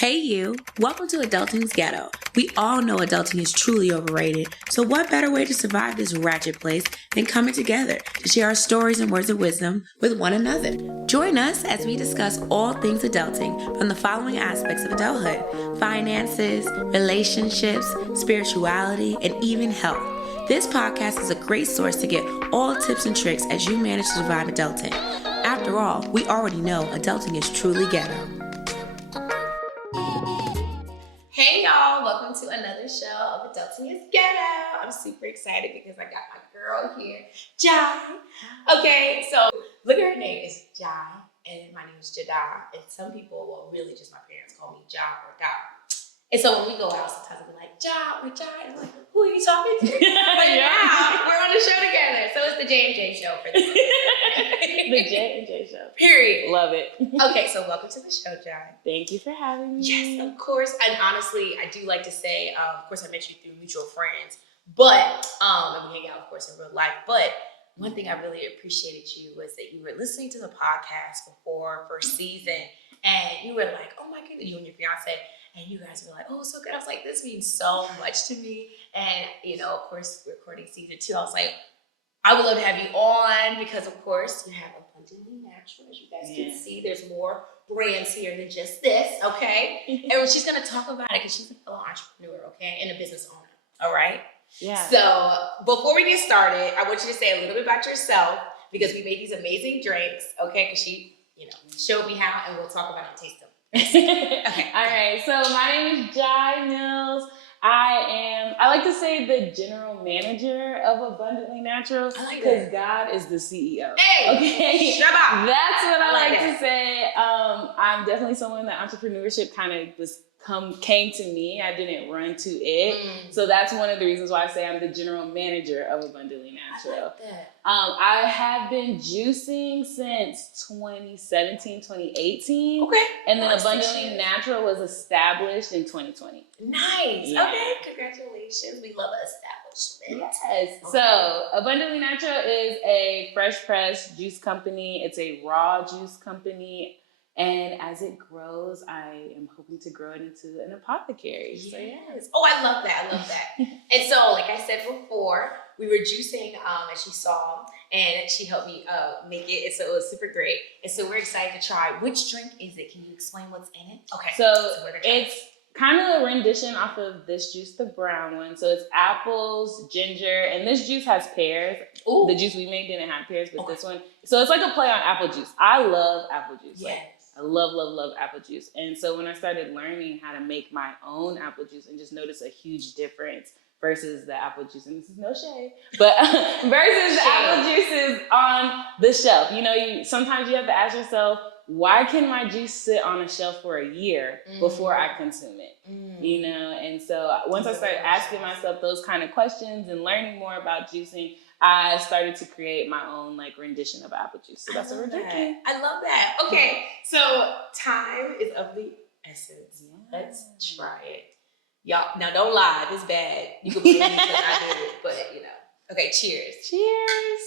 Hey you, welcome to Adulting's Ghetto. We all know adulting is truly overrated, so what better way to survive this ratchet place than coming together to share our stories and words of wisdom with one another. Join us as we discuss all things adulting from the following aspects of adulthood: finances, relationships, spirituality, and even health. This podcast is a great source to get all tips and tricks as you manage to survive adulting. After all, we already know adulting is truly ghetto. Hey y'all, welcome to another show of Adulting is Ghetto. I'm super excited because I got my girl here, Jai. Okay, so look at her name, it's Jai, and my name is Jada. And some people, well, really just my parents call me Jai or Da. And so when we go out, sometimes I'll be like, Jai or Jai. I'm like, who are you talking to? But yeah, we're on the show together. So it's the J&J show for this. The J&J show. Period. Love it. Okay, so welcome to the show, Jai. Thank you for having me. Yes, of course. And honestly, I do like to say, of course, I met you through mutual friends, but, and we hang out, of course, in real life. But one thing I really appreciated you was that you were listening to the podcast before first season, and you were like, oh my goodness, you and your fiance, and you guys were like, oh, so good. I was like, this means so much to me. And, you know, of course, recording season 2, I was like, I would love to have you on because, of course, you have Abundantly Natural. As you guys can see, there's more brands here than just this, okay? And she's going to talk about it because she's a fellow entrepreneur, okay, and a business owner, all right? Yeah. So before we get started, I want you to say a little bit about yourself because we made these amazing drinks, okay? Because she, showed me how, and we'll talk about it and taste them. Okay. All right. So my name is Jai Mills. I like to say the general manager of Abundantly Natural because God is the CEO. Hey, okay. Shut up. That's what I like to say. I'm definitely someone that entrepreneurship kind of came to me. I didn't run to it. So that's one of the reasons why I say I'm the general manager of Abundantly Natural. I like that. I have been juicing since 2017, 2018. Okay. And then Abundantly Natural was established in 2020. Nice. Yeah. Okay. Congratulations. We love establishment. Yes. Okay. So Abundantly Natural is a fresh pressed juice company. It's a raw juice company. And as it grows, I am hoping to grow it into an apothecary. Yes. So, yeah. Oh, I love that. I love that. And so, like I said before, we were juicing, as she saw, and she helped me make it. And so it was super great. And so we're excited to try. Which drink is it? Can you explain what's in it? Okay. So it's kind of a rendition off of this juice, the brown one. So it's apples, ginger, and this juice has pears. Ooh. The juice we made didn't have pears, but this one. So it's like a play on apple juice. I love apple juice. Yes. I love, love, love apple juice. And so when I started learning how to make my own apple juice and just notice a huge difference versus the apple juice, and this is no shade, but versus the apple juices on the shelf. Sometimes you have to ask yourself, why can my juice sit on a shelf for a year before I consume it? And so once I started asking myself those kind of questions and learning more about juicing, I started to create my own rendition of apple juice. So that's what we're drinking. I love that. Okay, so time is of the essence. Yeah. Let's try it. Y'all, now don't lie. If it's bad, you can blame me because I did it. But, Okay, cheers. Cheers.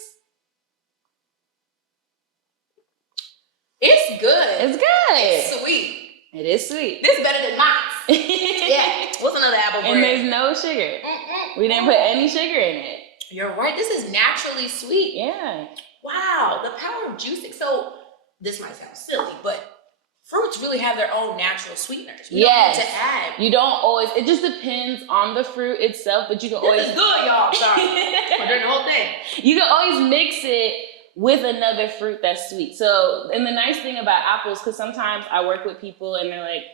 It's good. It's good. It's sweet. It is sweet. This is better than mine. Yeah. What's another apple brand? And there's no sugar. We didn't put any sugar in it. You're right. This is naturally sweet. Yeah. Wow. The power of juicing. So this might sound silly, but fruits really have their own natural sweeteners. We don't need to add. You don't always. It just depends on the fruit itself, but you can always. This is good, y'all. Sorry. I'm doing the whole thing. You can always mix it with another fruit that's sweet. So, and the nice thing about apples, because sometimes I work with people and they're like,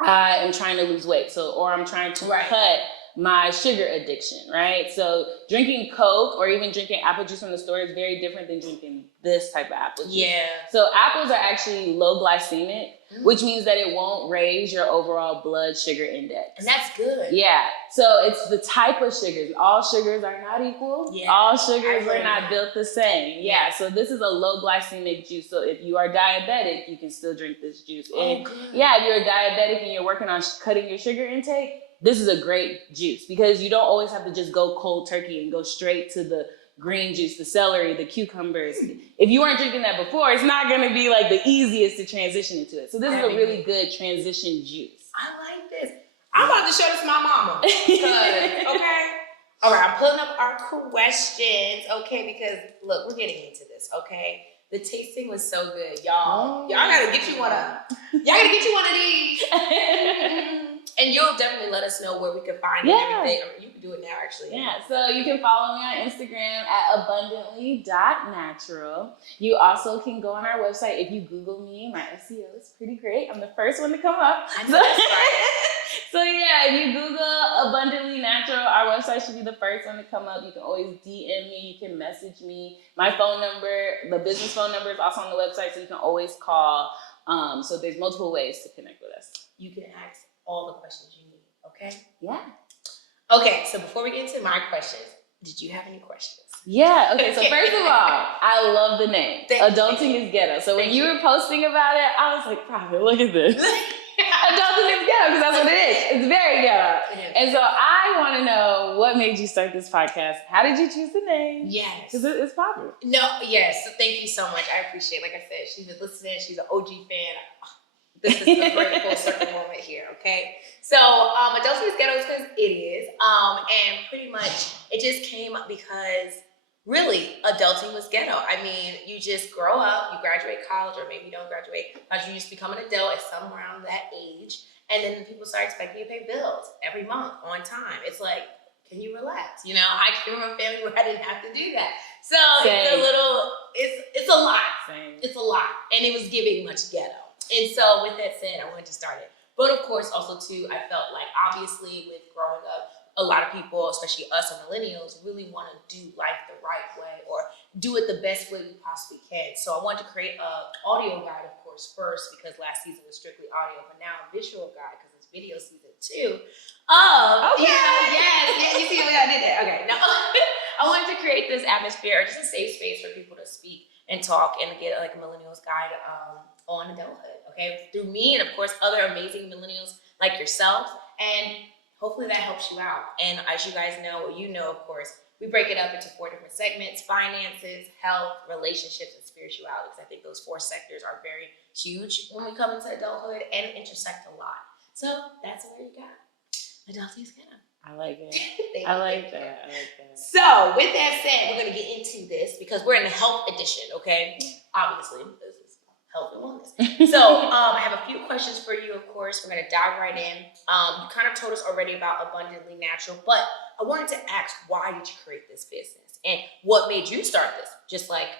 I am trying to lose weight. Or I'm trying to cut my sugar addiction, right? So drinking Coke or even drinking apple juice from the store is very different than drinking this type of apple juice. Yeah. So apples are actually low glycemic, which means that it won't raise your overall blood sugar index. And that's good. Yeah. So it's the type of sugars. All sugars are not equal. Yeah. All sugars are not built the same. Yeah. So this is a low glycemic juice. So if you are diabetic, you can still drink this juice. And good. Yeah, if you're diabetic and you're working on cutting your sugar intake, this is a great juice because you don't always have to just go cold turkey and go straight to the green juice, the celery, the cucumbers. If you weren't drinking that before, it's not going to be like the easiest to transition into it. So this is a really good transition juice. I like this. I'm about to show this to my mama. Okay. All right, I'm pulling up our questions. Okay, because look, we're getting into this. Okay. The tasting was so good, y'all. Y'all gotta get you one of. Y'all gotta get you one of these. And you'll definitely let us know where we can find it and everything. Or you can do it now, actually. Yeah, so you can follow me on Instagram at abundantly.natural. You also can go on our website. If you Google me, my SEO is pretty great. I'm the first one to come up. I know that's right. So yeah, if you Google Abundantly Natural, our website should be the first one to come up. You can always DM me. You can message me. My phone number, the business phone number is also on the website, so you can always call. So there's multiple ways to connect with us. You can ask all the questions you need, okay? Yeah. Okay, so before we get into my questions, did you have any questions? Yeah, okay, so first of all, I love the name. Adulting is Ghetto. So when you were posting about it, I was like, Prophet, look at this. Adulting is Ghetto, because that's what it is. It's very ghetto. And so I want to know what made you start this podcast. How did you choose the name? Yes. Because it's popular. No, yes, thank you so much. I appreciate it. Like I said, she's been listening. She's an OG fan. This is a great full circle moment here, okay? So, Adulting is Ghetto because it is. And pretty much it just came up because really adulting was ghetto. I mean, you just grow up, you graduate college, or maybe you don't graduate, but you just become an adult at somewhere around that age. And then people start expecting you to pay bills every month on time. It's like, can you relax? You know, I came from a family where I didn't have to do that. So it's a lot. Same. It's a lot. And it was giving much ghetto. And so with that said, I wanted to start it. But of course, also too, I felt like obviously with growing up, a lot of people, especially us and millennials, really want to do life the right way or do it the best way we possibly can. So I wanted to create an audio guide, of course, first, because last season was strictly audio, but now a visual guide because it's video season 2. Okay. Yes, you see the way I did that. Okay. Now, I wanted to create this atmosphere, just a safe space for people to speak and talk and get like a millennials guide on adulthood, okay? Through me and, of course, other amazing millennials like yourself. And hopefully that helps you out. And as you guys know, or you know, of course, we break it up into 4 different segments: finances, health, relationships, and spirituality. Because I think those 4 sectors are very huge when we come into adulthood and intersect a lot. So that's what you got. Adulting is Ghetto. I like it. I like that. So with that said, we're going to get into this because we're in the health edition, okay? Yeah. Obviously, this is health and wellness. So I have a few questions for you, of course. We're going to dive right in. You kind of told us already about Abundantly Natural, but I wanted to ask, why did you create this business? And what made you start this? Just like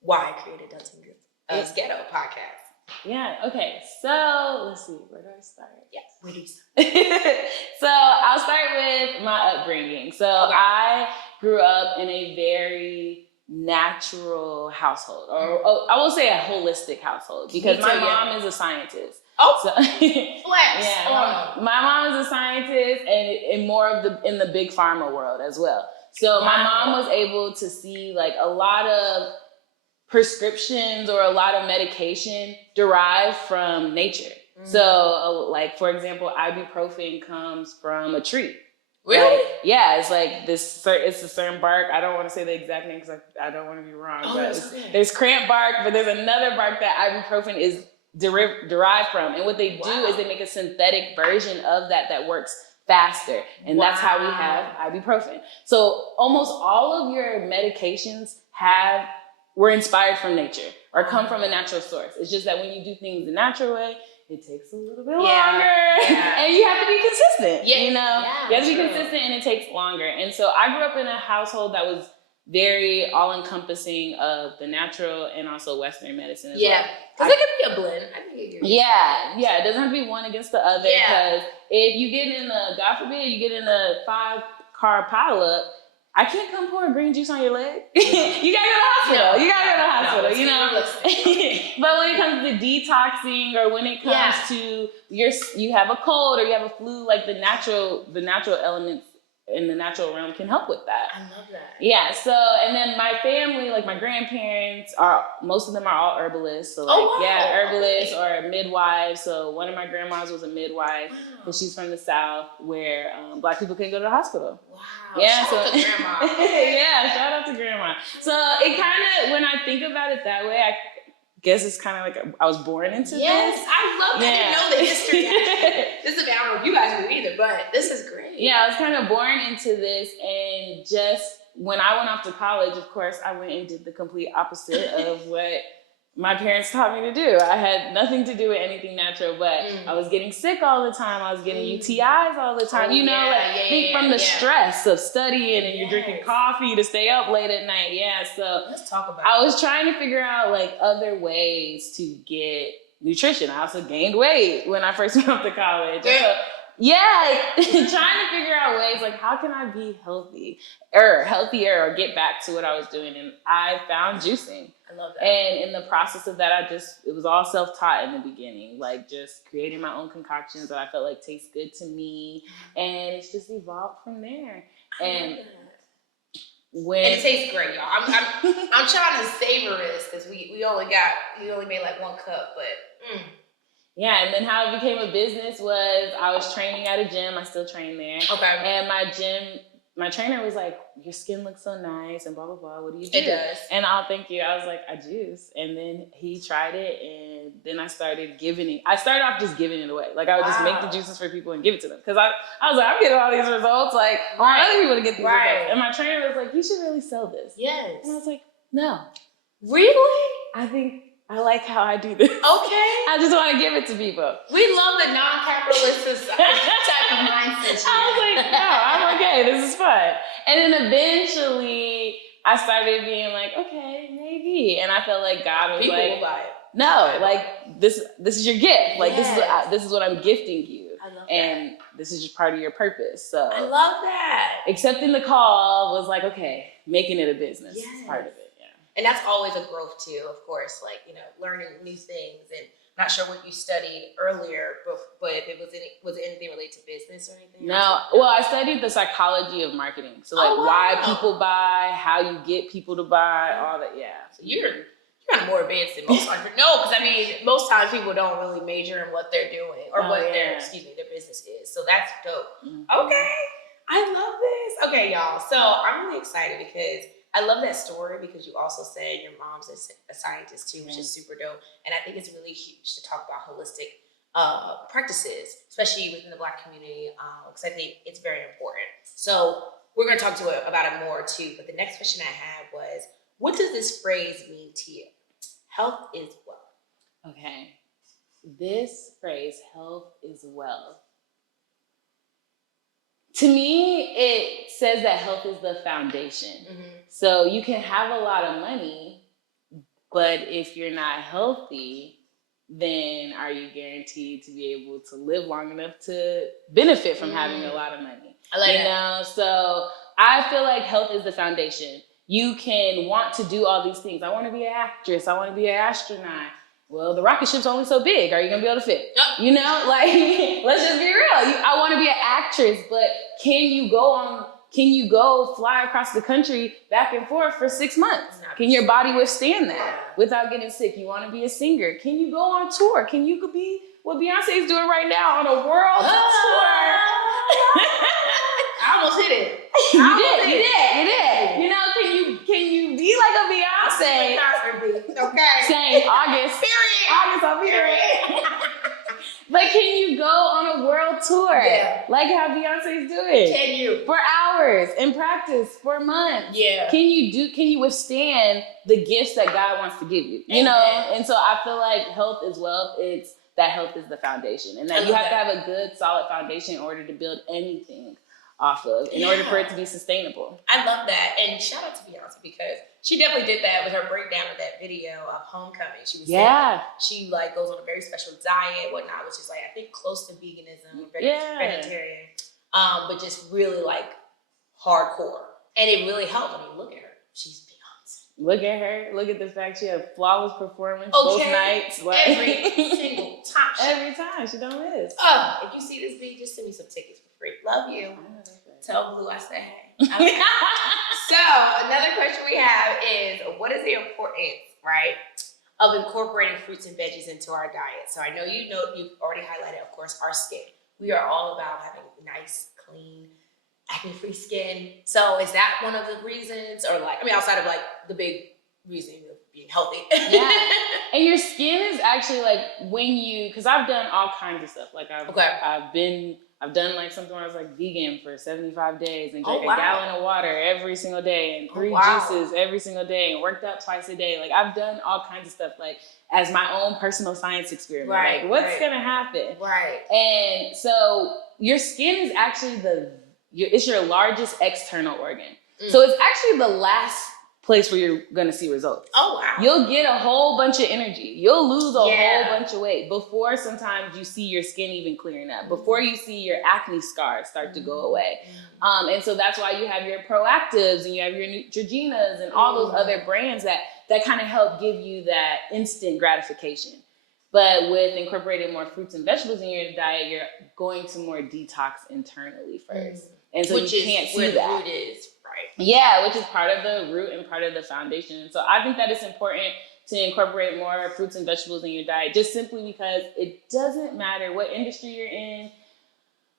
why I created Adulting is Ghetto podcast. Yeah, okay. So let's see, where do I start? Yes, where do you start? So I'll start with my upbringing. So I grew up in a very natural household, or I will say a holistic household, because my mom is a scientist. My mom is a scientist and more of in the big pharma world as well. So my mom was able to see like a lot of prescriptions or a lot of medication derived from nature. So like, for example, ibuprofen comes from a tree. Really? Like, yeah, it's like this. It's a certain bark. I don't want to say the exact name because I don't want to be wrong. But there's cramp bark, but there's another bark that ibuprofen is derived from. And what they do is they make a synthetic version of that works faster, and that's how we have ibuprofen. So almost all of your medications were inspired from nature or come from a natural source. It's just that when you do things the natural way, it takes a little bit longer, and you have to be consistent. You know, you have to be consistent, and it takes longer. And so I grew up in a household that was very all-encompassing of the natural and also Western medicine as well. Because it could be a blend. I think it could be. It doesn't have to be one against the other. Because if you get in God forbid, you get in a 5-car pileup, I can't come pour green juice on your leg. You gotta go to the hospital. You know. But when it comes to detoxing, or when it comes to you have a cold or you have a flu, like the natural elements in the natural realm can help with that. I love that. Yeah, so, and then my family, like my grandparents, most of them are all herbalists. So, like, oh, wow. yeah, herbalists or midwives. So, one of my grandmas was a midwife, but she's from the South where Black people couldn't go to the hospital. Wow. Yeah, shout out to grandma. yeah, shout out to grandma. So, it kind of, when I think about it that way, I guess it's kind of like I was born into this. Yes, I love that. I didn't know the history. This is, I don't know if you guys knew either, but this is great. Yeah, I was kind of born into this, and just when I went off to college, of course, I went and did the complete opposite of what my parents taught me to do. I had nothing to do with anything natural, but I was getting sick all the time. I was getting UTIs all the time. From the stress of studying and you're drinking coffee to stay up late at night. Yeah, so let's talk about I was trying to figure out like other ways to get nutrition. I also gained weight when I first went off to college. Trying to figure out ways like how can I be healthier or get back to what I was doing, and I found juicing. I love that. And in the process of that, it was all self-taught in the beginning, like just creating my own concoctions that I felt like taste good to me, and it's just evolved from there. And it tastes great, y'all. I'm trying to savor this because we only made like 1 cup, but. Yeah, and then how it became a business was I was training at a gym. I still train there. Okay. And my trainer was like, your skin looks so nice and blah, blah, blah. What do you do? It does. And I'll thank you. I was like, I juice. And then he tried it, and then I started giving it. I started off just giving it away. Like I would just make the juices for people and give it to them. Because I was like, I'm getting all these results. Like I want other people to get these results. And my trainer was like, you should really sell this. Yes. And I was like, no. Really? I think I like how I do this. Okay. I just want to give it to people. We love the non-capitalist type of mindset. I was like, no, I'm okay. This is fun. And then eventually I started being like, okay, maybe. And I felt like God was people like, will buy it. no, like this is your gift. Like this is what I'm gifting you. I love and this is just part of your purpose. So I love that. Accepting the call was like, okay, making it a business is part of it. And that's always a growth too, of course, like, learning new things, and not sure what you studied earlier, but if it was it anything related to business or anything? No, well, I studied the psychology of marketing. So like why people buy, how you get people to buy, all that, So you're more advanced than most entrepreneurs. No, because I mean, most times people don't really major in what they're doing or their business is. So that's dope. Mm-hmm. Okay, I love this. Okay, y'all. So I'm really excited because I love that story, because you also said your mom's a scientist too, which is super dope. And I think it's really huge to talk about holistic practices, especially within the Black community, because I think it's very important. So we're going to talk about it more too. But the next question I had was, what does this phrase mean to you? Health is wealth. Okay. This phrase, health is wealth. To me, it says that health is the foundation. Mm-hmm. So you can have a lot of money, but if you're not healthy, then are you guaranteed to be able to live long enough to benefit from having a lot of money? I like that. So I feel like health is the foundation. You can want to do all these things. I want to be an actress. I want to be an astronaut. Well, the rocket ship's only so big. Are you going to be able to fit? Nope. Let's just be real. I want to be an actress, but can you go fly across the country back and forth for 6 months? Can your body withstand that without getting sick? You want to be a singer. Can you go on tour? Can you be what Beyonce is doing right now on a world tour? I almost hit it. You did. Can you be like a Beyonce? Okay. Saying August. Period. August, I'll be there. But can you go on a world tour like how Beyonce's doing? Can you? For hours and practice for months. Yeah. Can you withstand the gifts that God wants to give you? And so I feel like health is wealth. It's that health is the foundation. And that you have to have a good, solid foundation in order to build anything off of, in order for it to be sustainable. I love that. And shout out to Beyonce, because she definitely did that with her breakdown of that video of Homecoming. She was saying she goes on a very special diet, whatnot, which is I think close to veganism, vegetarian, but just really hardcore. And it really helped. I mean, look at her. She's Beyonce. Look at her. Look at the fact she had flawless performance both nights. Every single time. Every time. She don't miss. If you see this video, just send me some tickets for free. Love you. Tell Blue I said hey. Okay. So another question we have is, what is the importance, right, of incorporating fruits and veggies into our diet? So I know you've already highlighted, of course, our skin. We are all about having nice, clean, acne-free skin. So is that one of the reasons, or outside of the big reason of being healthy? Yeah. And your skin is actually because I've done all kinds of stuff. I've done something where I was vegan for 75 days and drank a gallon of water every single day and 3 juices every single day and worked out twice a day. I've done all kinds of stuff as my own personal science experiment. Right. What's gonna happen? Right. And so your skin is actually it's your largest external organ. So it's actually the last place where you're gonna see results. Oh wow. You'll get a whole bunch of energy. You'll lose a whole bunch of weight before sometimes you see your skin even clearing up, before you see your acne scars start to go away. And so that's why you have your Proactives and you have your Neutrogenas and all those other brands that kind of help give you that instant gratification. But with incorporating more fruits and vegetables in your diet, you're going to more detox internally first. And so you can't see that. Where the root is, right? Yeah, which is part of the root and part of the foundation. So I think that it's important to incorporate more fruits and vegetables in your diet, just simply because it doesn't matter what industry you're in,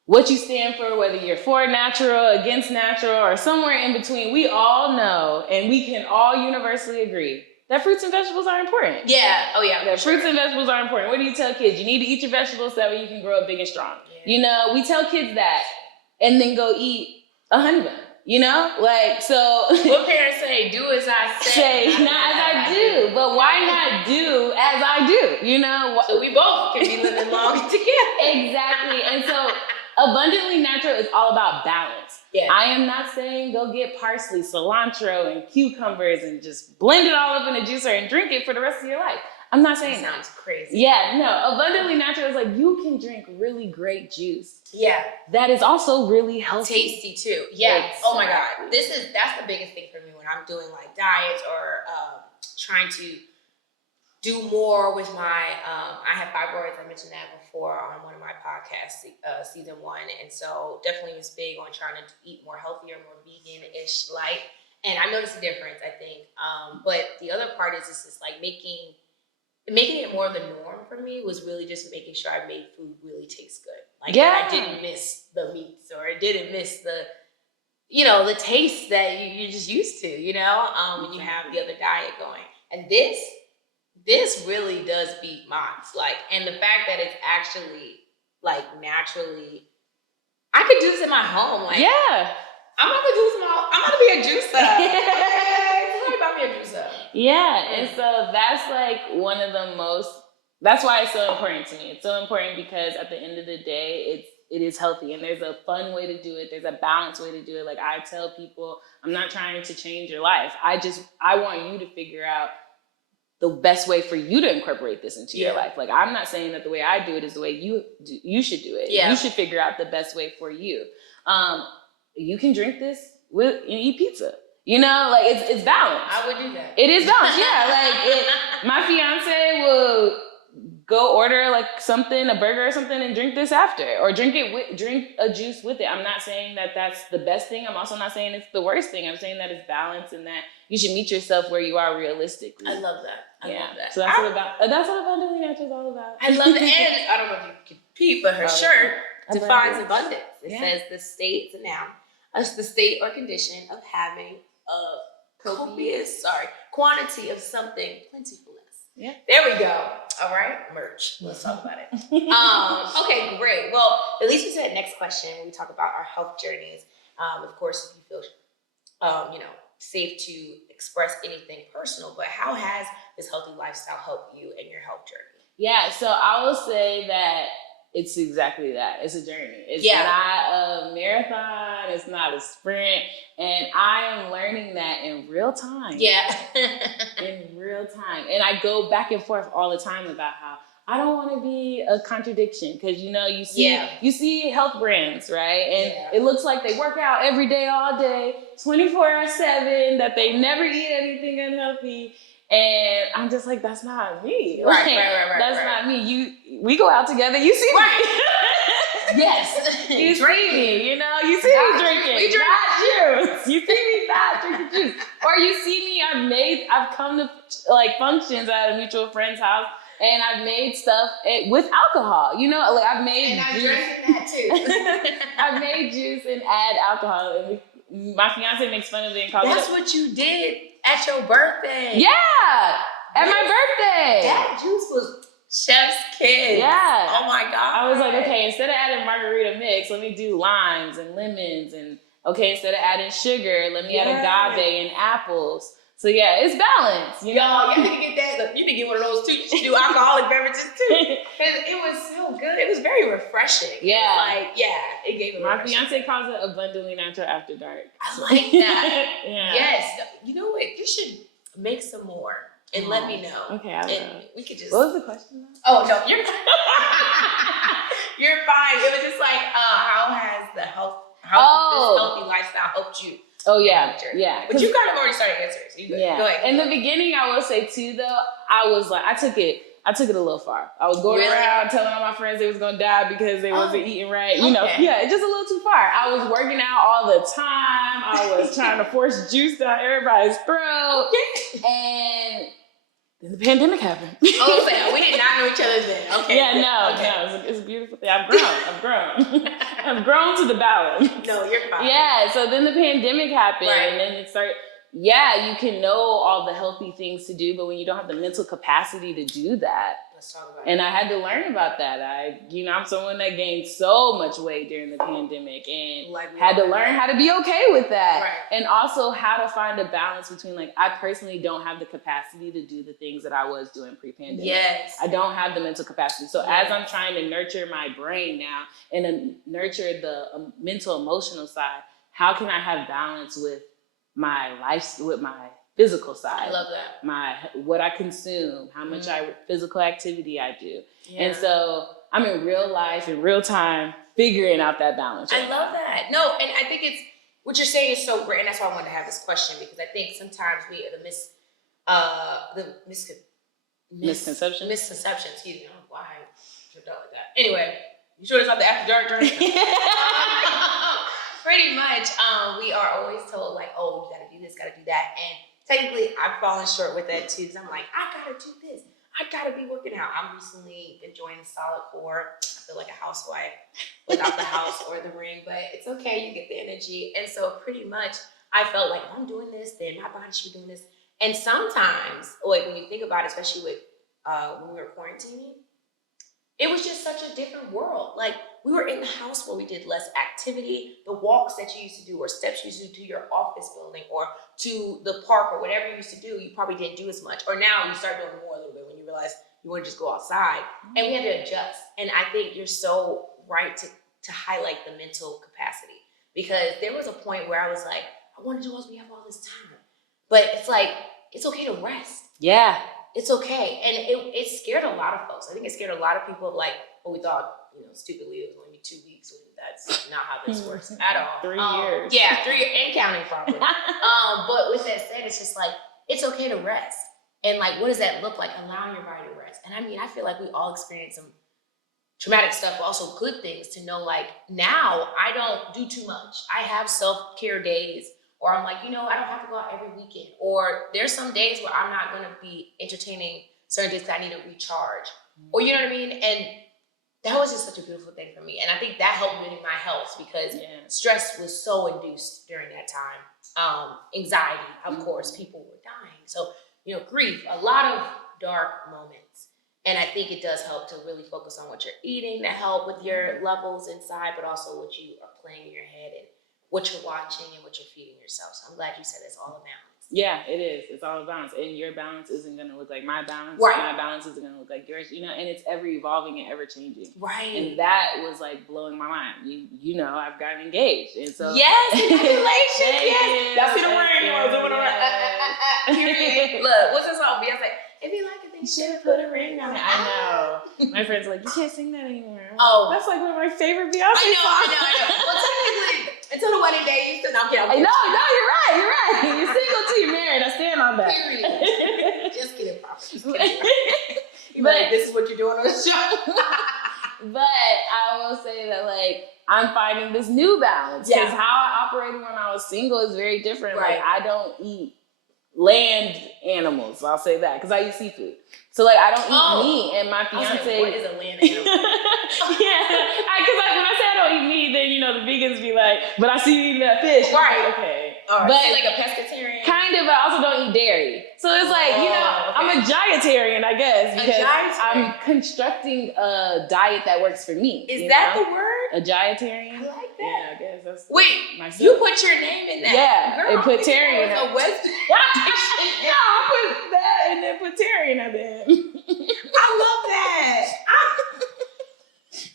what you stand for, whether you're for natural, against natural, or somewhere in between. We all know, and we can all universally agree, that fruits and vegetables are important. Yeah. Oh, yeah. That fruits and vegetables are important. What do you tell kids? You need to eat your vegetables so that way you can grow up big and strong. Yeah. We tell kids that and then go eat a honey bun. So what parents say, do as I say, not as I do. But why not do as I do? So we both can be living long together. Exactly. And so abundantly natural is all about balance. Yeah. I am not saying go get parsley, cilantro, and cucumbers and just blend it all up in a juicer and drink it for the rest of your life. I'm not saying that. Sounds crazy. Yeah, no. Abundantly natural is you can drink really great juice. Yeah. That is also really healthy. Tasty too. Yeah. Exactly. Oh my God. That's the biggest thing for me when I'm doing diets or trying to do more with my, I have fibroids. I mentioned that before on one of my podcasts, season 1. And so definitely was big on trying to eat more healthier, more vegan-ish And I noticed a difference, I think. But the other part is just making it more the norm for me was really just making sure I made food really taste good. I didn't miss the meats or I didn't miss the taste that you're just used to, when you have the other diet going. And this really does beat mine. And the fact that it's actually naturally, I could do this in my home. I'm about to do this in my home. I'm about to be a juicer. Somebody buy me a juicer. Yeah, and so that's one of the most, that's why it's so important to me. It's so important because at the end of the day, it is healthy and there's a fun way to do it. There's a balanced way to do it. I tell people, I'm not trying to change your life. I want you to figure out the best way for you to incorporate this into your life. I'm not saying that the way I do it is the way you should do it. Yeah. You should figure out the best way for you. You can drink this and eat pizza. It's balanced. I would do that. It is balanced, yeah. My fiance will go order a burger or something and drink this after, or drink a juice with it. I'm not saying that that's the best thing. I'm also not saying it's the worst thing. I'm saying that it's balanced and that you should meet yourself where you are realistically. I love that. I love that. So that's what abundantly natural is all about. I love it. And I don't know if you can peep, but her shirt defines abundance. It says the state, it's a noun. The state or condition of having a copious quantity of something plentifulness. Yeah. There we go. All right. Merch. Let's talk about it. Okay, great. Well, at least we said next question. We talk about our health journeys. Of course, if you feel, safe to express anything personal, but how has this healthy lifestyle helped you in your health journey? Yeah. So I will say that it's exactly that. It's a journey. It's not a marathon. It's not a sprint. And I am learning that in real time. Yeah. In real time. And I go back and forth all the time about how I don't want to be a contradiction. Because, you see health brands, right? And it looks like they work out every day, all day, 24/7, that they never eat anything unhealthy. And I'm just that's not me. Right. That's not me. We go out together. You see me. Yes. You see me, you know, you see me drinking. We drink not juice. You see me not drinking juice. Or you see me, I've come to like functions at a mutual friend's house and I've made stuff with alcohol. You know, like I've made and juice. I drank that too. I've made juice and add alcohol. And my fiance makes fun of it and calls That's it. what you did at your birthday. Yeah, at my birthday. That juice was chef's kiss. Yeah. Oh my God. I was like, okay, instead of adding margarita mix, let me do limes and lemons. And okay, instead of adding sugar, let me add agave and apples. So yeah, it's balanced. You know, you need to get that. You need to get one of those too. You should do alcoholic beverages too. Because it was so good. It was very refreshing. Yeah. It gave it. My fiance calls it abundantly natural after dark. I like that. Yeah. Yes. You know what? You should make some more and let me know. Okay, I will. And we could just. What was the question? Oh no, you're fine. You're fine. It was just like, how has this healthy lifestyle helped you? Oh yeah, yeah. But you kind of already started answering, so you good. Yeah. Go ahead. In the beginning, I will say too, though, I was like, I took it a little far. I was going around telling all my friends they was gonna die because they wasn't eating right. You know, yeah, just a little too far. I was working out all the time. I was trying to force juice down everybody's throat, and then the pandemic happened. Oh, so we did not know each other then. Okay. Yeah, no, it's a beautiful thing. I've grown. I've grown to the balance. No, you're fine. Yeah, so then the pandemic happened, and then it started. Yeah, you can know all the healthy things to do, but when you don't have the mental capacity to do that, let's talk about and I had to learn about that. I'm someone that gained so much weight during the pandemic and had to learn how to be okay with that. Right. And also how to find a balance between, like, I personally don't have the capacity to do the things that I was doing pre-pandemic. Yes. I don't have the mental capacity. So as I'm trying to nurture my brain now and nurture the mental, emotional side, how can I have balance with my life, with my physical side? I love that. What I consume, how much physical activity I do. Yeah. And so I'm in real life, in real time, figuring out that balance. I love that. No, and I think what you're saying is so great, and that's why I wanted to have this question, because I think sometimes misconception. Excuse me. I don't know why I tripped out like that. Anyway, you sure it's not the after dark drink? Pretty much, we are always told, like, oh, you gotta do this, gotta do that. And technically, I've fallen short with that too, because I'm like, I gotta do this. I gotta be working out. I'm recently enjoying solid core. I feel like a housewife without the house or the ring, but it's okay. You get the energy. And so pretty much, I felt like, if I'm doing this, then my body should be doing this. And sometimes, like, when you think about it, especially with when we were quarantining, it was just such a different world. Like, we were in the house where we did less activity. The walks that you used to do, or steps you used to do to your office building or to the park or whatever you used to do, you probably didn't do as much. Or now you start doing more a little bit when you realize you want to just go outside. And we had to adjust. And I think you're so right to highlight the mental capacity, because there was a point where I was like, I want to do all this, we have all this time. But it's like, it's okay to rest. Yeah. It's okay. And it scared a lot of folks. I think it scared a lot of people of, like, we thought, stupidly it was only 2 weeks. That's not how this works at all. 3 years. Yeah, 3 years and counting probably. But with that said, it's just like, it's okay to rest. And, like, what does that look like? Allowing your body to rest. And I mean, I feel like we all experience some traumatic stuff, but also good things to know, like, now I don't do too much. I have self-care days. Or I'm like, I don't have to go out every weekend. Or there's some days where I'm not going to be entertaining certain days because I need to recharge. Or you know what I mean? And that was just such a beautiful thing for me. And I think that helped me in my health, because stress was so induced during that time. Anxiety, of course, people were dying. So, grief, a lot of dark moments. And I think it does help to really focus on what you're eating to help with your levels inside, but also what you are playing in your head and what you're watching and what you're feeding yourself. So I'm glad you said it's all a balance. Yeah, it is. It's all a balance. And your balance isn't going to look like my balance. Right. My balance isn't going to look like yours. And it's ever evolving and ever changing. Right. And that was, like, blowing my mind. I've gotten engaged. And so. Yes, congratulations. Yes. Y'all see the ring? Look, what's this song? Beyonce. If you like it, then you should have put a ring on it. I know. My friends are like, you can't sing that anymore. Oh. That's like one of my favorite Beyonce songs. I know. Well, technically, until the wedding day, you still, no, I'm kidding. No, you're right. You're single till you're married. I stand on that. Period. Just kidding, Papa. Just kidding. You're like, this is what you're doing on the show. But I will say that, like, I'm finding this new balance. Because how I operated when I was single is very different. Right. Like, I don't eat land animals. I'll say that. Because I eat seafood. So, like, I don't eat meat. And my fiance... I was like, what is a land animal? Because when I say I don't eat meat, then, you know, the vegans be like, but I see you eating that fish. Right. Like, okay. All right. But so like a pescatarian? Kind of, but I also don't eat dairy. So it's like, you know, I'm a dietarian, I guess, because I'm constructing a diet that works for me. Is that the word? A dietarian? I like that. Yeah, I guess that's Wait, you put your name in that? Yeah, girl, and put Terry in it. it. Yeah, I put that and then put Terry in at the end. I love that.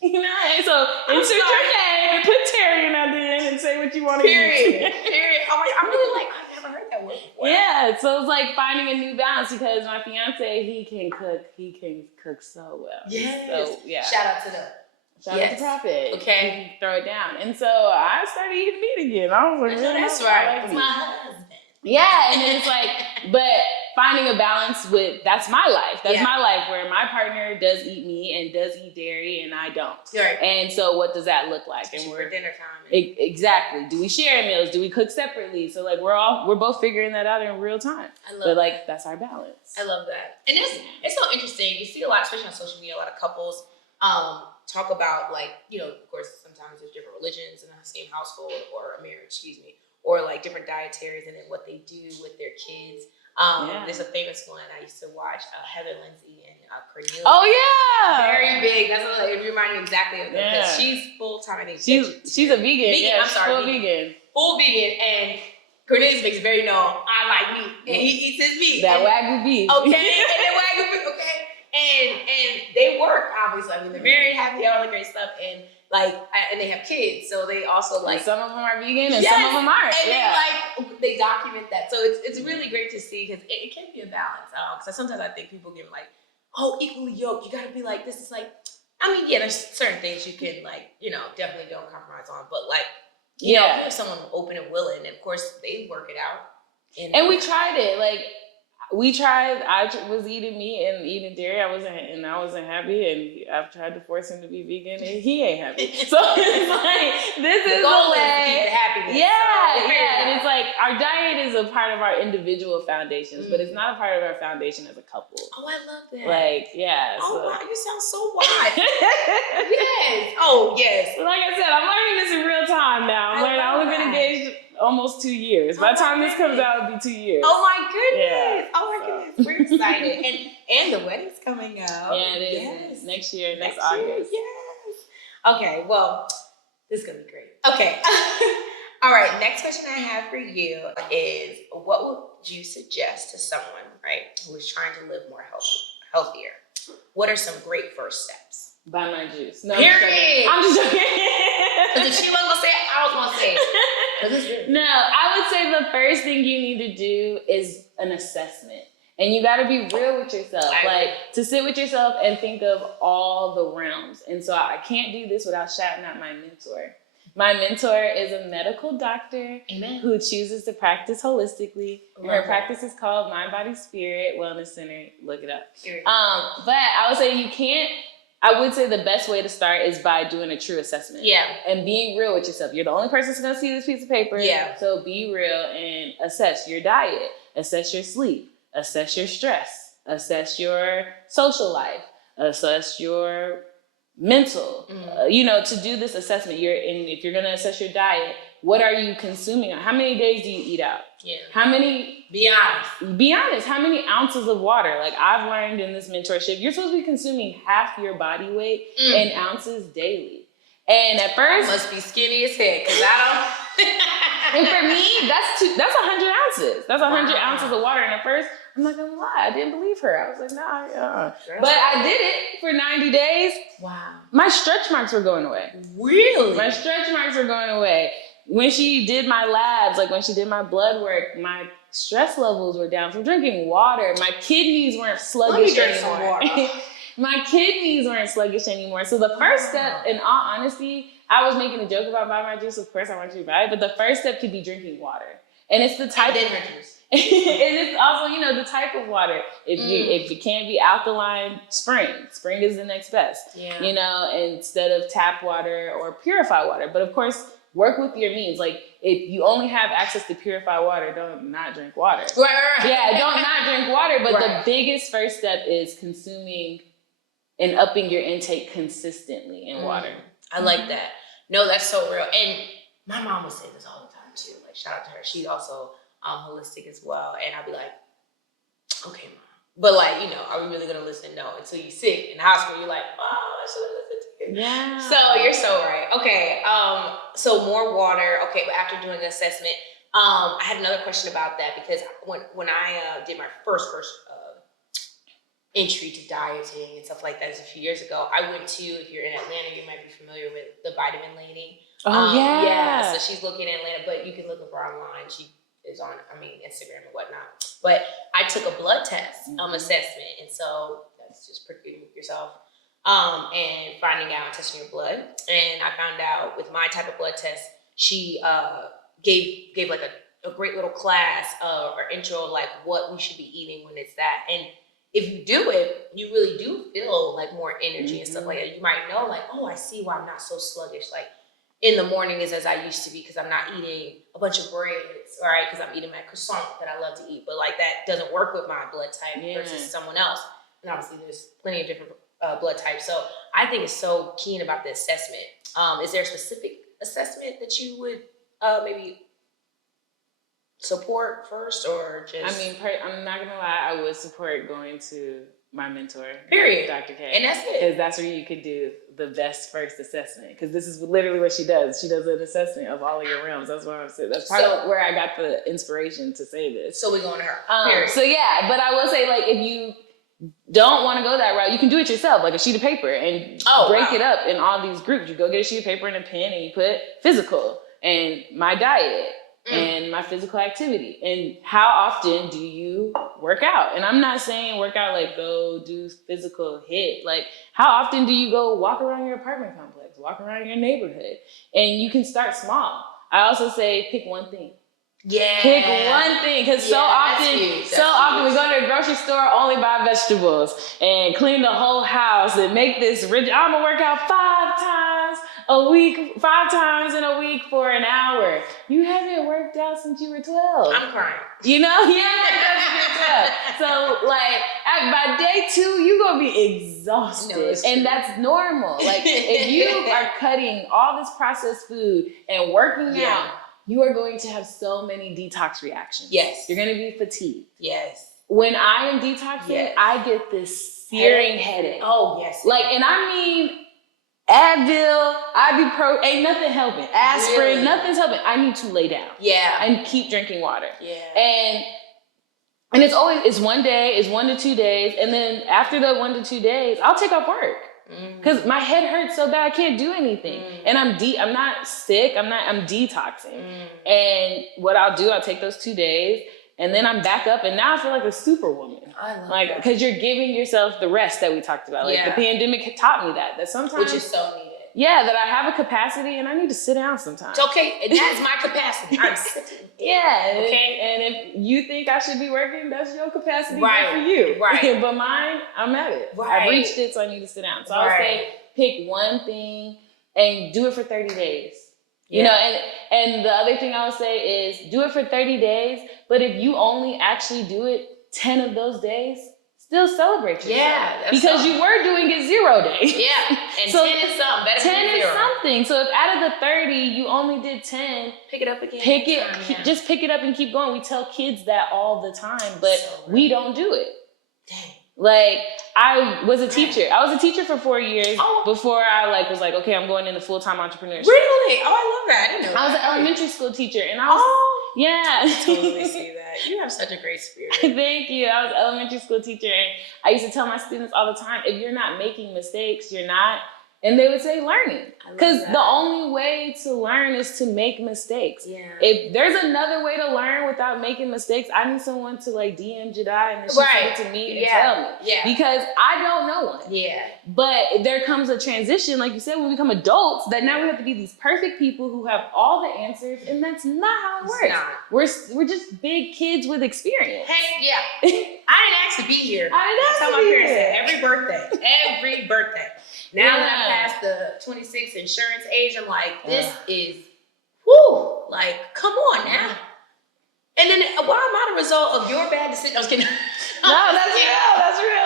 You know, so insert your name and put Terry in at the end and say what you want to eat. Period. I'm really like, I've never heard that word before. Yeah, so it's like finding a new balance because my fiance, he can cook so well. Yes. So, yeah. Shout out to them. Shout out to Prophet. Okay. He can throw it down. And so I started eating meat again. I was like, that's right. Like my husband. Yeah, and then it's like, but finding a balance with, that's my life. That's my life where my partner does eat meat and does eat dairy and I don't. Right. And so what does that look like? And we're dinner time. Exactly. Do we share meals? Do we cook separately? So like we're both figuring that out in real time. But like that's our balance. I love that. And it's so interesting. You see a lot, especially on social media, a lot of couples talk about like, you know, of course, sometimes there's different religions in the same household or a marriage, or like different dietaries and then what they do with their kids. There's a famous one I used to watch, Heather Lindsay and Cornelia. Oh yeah, very big. That's what it reminded me exactly of that. Because she's full time. She's a vegan. Yeah, I'm sorry, full vegan. And Cornelius makes it very known. I like meat, and he eats his meat. That Wagyu beef. Okay, and the Wagyu beef. Okay, and they work obviously. I mean, they're very happy, all the great stuff, and they have kids, so they also like. Some of them are vegan, and some of them aren't. And they document that, so it's really great to see because it can be a balance. Because sometimes I think people get like, oh, equally yoked. You got to be like this. Is like, I mean, yeah, there's certain things you can like, you know, definitely don't compromise on, but like, you know, if someone open and willing, and of course they work it out. And we tried it, like. I was eating meat and eating dairy. I wasn't happy, and I've tried to force him to be vegan, and he ain't happy. So it's like this is the way. Yeah, and it's like our diet is a part of our individual foundations, but it's not a part of our foundation as a couple. Oh, I love that. Like, yeah. Oh, wow, you sound so wise. Yes. Oh, yes. Like I said, I'm learning this in real time now. I've only been engaged almost 2 years. By the time this comes out, it'll be 2 years. Oh my goodness! Yeah. Oh my goodness! We're excited, and the wedding's coming up. Yeah, it is. Yes. Next year, next August. Yes. Okay. Well, this is gonna be great. Okay. All right. Next question I have for you is: what would you suggest to someone, right, who is trying to live more healthier? What are some great first steps? Buy my juice. No, period. I'm just joking. Because if she wasn't gonna say it, I was gonna say it. No, I would say the first thing you need to do is an assessment. And you gotta be real with yourself. Like to sit with yourself and think of all the realms. And so I can't do this without shouting out my mentor. My mentor is a medical doctor who chooses to practice holistically. And her practice is called Mind, Body, Spirit Wellness Center. Look it up. But I would say I would say the best way to start is by doing a true assessment. Yeah. And being real with yourself. You're the only person who's going to see this piece of paper. Yeah. So be real and assess your diet, assess your sleep, assess your stress, assess your social life, assess your mental. To do this assessment, if you're going to assess your diet, what are you consuming? How many days do you eat out? Yeah. Be honest. How many ounces of water? Like I've learned in this mentorship, you're supposed to be consuming half your body weight in ounces daily. And at first, I must be skinny as heck because I don't. And for me, that's 100 ounces. That's 100 ounces of water. And at first, I'm not gonna lie, I didn't believe her. I was like, nah. But I did it for 90 days. Wow. My stretch marks were going away. Really? My stretch marks were going away. When she did my labs, like when she did my blood work, my stress levels were down from drinking water. My kidneys weren't sluggish anymore. My kidneys weren't sluggish anymore. So the first step, in all honesty, I was making a joke about buying my juice. Of course, I want you to buy it. But the first step could be drinking water. And it's the type of juice. And it's also, the type of water. If it can't be alkaline, spring is the next best. Yeah. Instead of tap water or purified water. But of course, work with your means. Like, if you only have access to purified water, don't not drink water. Right. Yeah, don't not drink water. But the biggest first step is consuming and upping your intake consistently in water. I like that. No, that's so real. And my mom would say this all the time too. Like, shout out to her. She's also holistic as well. And I'll be like, okay, mom. But like, are we really gonna listen? No. Until you're sick in the hospital, you're like, oh, I should have listened to you. Yeah. So you're so right. Okay. So more water. Okay, but after doing the assessment, I had another question about that, because when I did my first entry to dieting and stuff like that, it was a few years ago. I went to, if you're in Atlanta, you might be familiar with the Vitamin Lady. Oh, yeah. So she's located in Atlanta, but you can look up her online. She is on, Instagram and whatnot. But I took a blood test assessment. And so that's just pricking yourself and finding out, testing your blood. And I found out with my type of blood test, she gave like a great little class or intro, like what we should be eating when it's that. And if you do it, you really do feel like more energy and stuff like that. You might know, like, oh, I see why I'm not so sluggish. Like, in the morning is as I used to be, because I'm not eating a bunch of breads, right? Because I'm eating my croissant that I love to eat. But like, that doesn't work with my blood type versus someone else. And obviously there's plenty of different blood types. So I think it's so keen about the assessment. Is there a specific assessment that you would maybe support first, or just? I'm not gonna lie, I would support going to my mentor, Period. Dr. K. And that's it. Because that's where you could do the best first assessment. Because this is literally what she does. She does an assessment of all of your realms. That's what I'm saying. That's part of where I got the inspiration to say this. So we're going to her. But I will say, like, if you don't want to go that route, you can do it yourself, like a sheet of paper, and break it up in all these groups. You go get a sheet of paper and a pen, and you put physical and my diet and my physical activity and how often do you work out. And I'm not saying work out like go do physical HIIT. Like, how often do you go walk around your apartment complex, walk around your neighborhood? And you can start small. I also say pick one thing. Yeah. Pick one thing, because so often we go to the grocery store, only buy vegetables and clean the whole house and make this rich. I'm gonna work out 5 times in a week for an hour. You haven't worked out since you were 12. I'm crying. You haven't worked out since you were 12. So like by day 2, you're gonna be exhausted, and that's normal. Like, if you are cutting all this processed food and working out, you are going to have so many detox reactions. Yes. You're going to be fatigued. Yes. When I am detoxing, I get this searing headache. Oh, yes. Like, and I mean, Advil, ibuprofen, ain't nothing helping. Aspirin, nothing's helping. I need to lay down. Yeah. And keep drinking water. Yeah. And it's 1 day, it's 1 to 2 days. And then after the 1 to 2 days, I'll take off work. Because my head hurts so bad I can't do anything. And I'm not sick, I'm detoxing. And what I'll do, I'll take those 2 days, and then I'm back up, and now I feel like a superwoman. I love that. Because you're giving yourself the rest that we talked about. Like, the pandemic taught me that sometimes, which is so needed. Yeah, that I have a capacity and I need to sit down sometimes. It's okay, and that's my capacity. I'm sitting. Yeah. Okay. And if you think I should be working, that's your capacity. Right. For you. Right. But mine, I'm at it. Right. I've reached it, so I need to sit down. So I'll say pick one thing and do it for 30 days. You know, and the other thing I would say is do it for 30 days, but if you only actually do it 10 of those days, still celebrate yourself. Yeah. Because you were doing it 0 days. Yeah. And so 10 is something. Better 10 than 0. is something. So if out of the 30, you only did 10, pick it up again. Just pick it up and keep going. We tell kids that all the time, but we don't do it. Dang. Like, I was a teacher. I was a teacher for 4 years before I was like, okay, I'm going into full-time entrepreneurship. Really? Oh, I love that. I didn't know I was an elementary school teacher, and I was, I totally see that. You have such a great spirit. Thank you. I was an elementary school teacher, and I used to tell my students all the time, if you're not making mistakes, you're not And they would say learning. Because that. the only way to learn is to make mistakes. Yeah. If there's another way to learn without making mistakes, I need someone to like DM Jedi and then she send it to me and tell me. Yeah. Because I don't know one. Yeah. But there comes a transition, like you said, when we become adults, that now we have to be these perfect people who have all the answers, and that's not how it works. We're just big kids with experience. Heck yeah. I didn't ask to be here. That's how my parents said every birthday. Now that I passed the 26 insurance age, I'm like, this is, whoo, like, come on now. And then, why am I the result of your bad decision? I was kidding. No, that's real.